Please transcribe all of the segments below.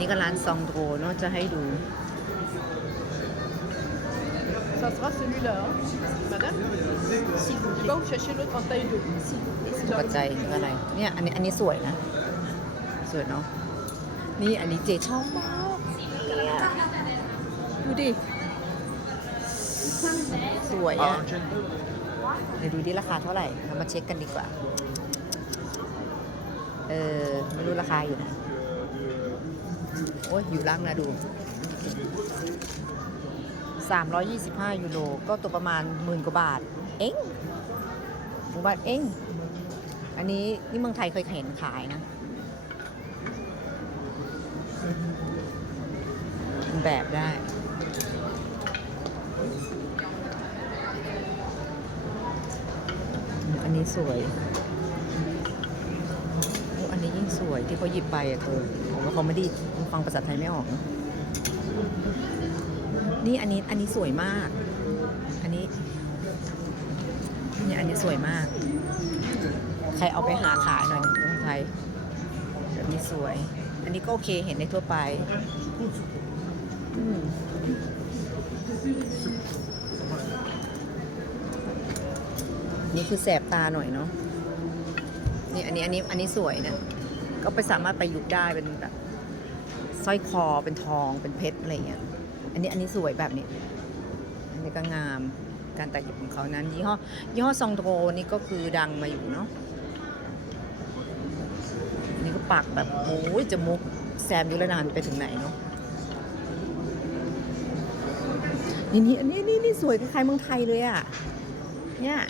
นี้ก็ร้านซองโดเนาะจะให้ดู Ça sera celui-là, hein. madame Si vous voulez. Pas vous cherchez l'autre en taille 2. ปัจจัยคืออะไร เนี่ย อันนี้อันนี้สวยนะ สวยเนาะ นี่อันนี้เจชอบมากเนี่ยดูดิ สวยอะ เดี๋ยวดูดิราคาเท่าไหร่ เรามาเช็คกันดีกว่า เออไม่รู้ราคาอยู่นะ โอ้ยอยู่ล่างนะดู 325 ยูโรก็ตัวประมาณหมื่นกว่าบาท เองหมู่บาทเองอันนี้นี่เมืองไทยเคยเห็นขายนะ แบบได้อันนี้สวยโอ้อันนี้ยิ่งสวย ที่เขาหยิบไปอะเธอผมว่าเขาไม่ไดีฟังภาษาไทยไม่ออก นี่อันนี้อันนี้สวยมาก อันนี้เนี่ยอันนี้สวยมาก ใครเอาไปหาขายหน่อยเมืองไทยแบบนี้สวย อันนี้ก็โอเคเห็นในทั่วไปอืมนี่คือแสบตาหน่อยเนาะนี่อันนี้อันนี้อันนี้สวยนะ ก็ไปสามารถประยุกต์ได้เป็นแบบสร้อยคอเป็นทองเป็นเพชรอะไรอย่างเงี้ยอันนี้อันนี้สวยแบบนี้ อันนี้ก็งามการแตัดเย็บของเขานั้นยี่ห้อยี่ห้อซองโดนี่ก็คือดังมาอยู่เนาะอันนี่ก็ปากแบบโอ้ยจมูกแซมยุรนานไปถึงไหนเนาะนี่นี่นนี้นี่นี่สวยคล้ายๆเมืองไทยเลยอะเนี่ย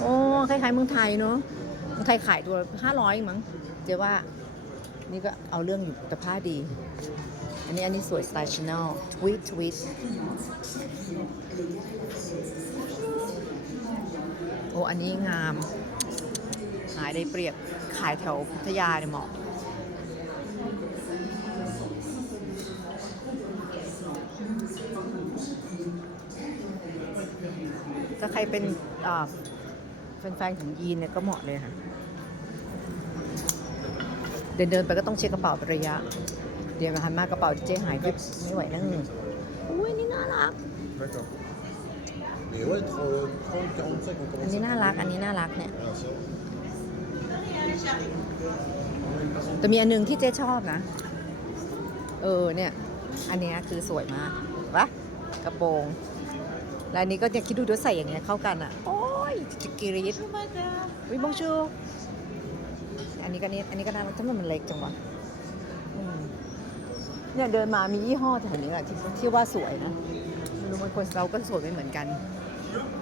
โอ้คล้ายๆเมืองไทยเนาะ เมืองไทยขายตัวห้าร้อยมั้งเจ๊ว่า นี่ก็เอาเรื่องอยู่แต่ผ้าดี อันนี้อันนี้สวยสไตล์ชาแนลทวีตทวีตโอ้อันนี้งาม ขายได้เปรียบ ขายแถวพัทยาเนี่ยเหมาะถ้าใครเป็นแฟนๆของยีนเนี่ยก็เหมาะเลยค่ะ ดินเดินไปก็ต้องเช็คกระเป๋าเป็นระยะ เดี๋ยวมาหันมากระเป๋าเจ๊หายยิบไม่ไหวนั่งอุ้ยนี่น่ารัก อันนี้น่ารัก อันนี้น่ารักเนี่ยแต่มีอันหนึงที่เจ๊ชอบนะ เออเนี่ย อันนี้คือสวยมากวะกระโปรง แล้วอันนี้ก็เนี่ยคิดดูด้วยใส่อย่างเงี้ยเข้ากันอะ โอ้ยจิกกรีดวิบงชู อันนี้ก็นี่อันนี้ก็น่ารักทำไมมันเล็กจังวะอืมเนี่ยเดินมามียี่ห้อแถวนี้แหละที่ที่ว่าสวยนะไม่รู้มันคนเราก็สวยไม่เหมือนกัน Ah,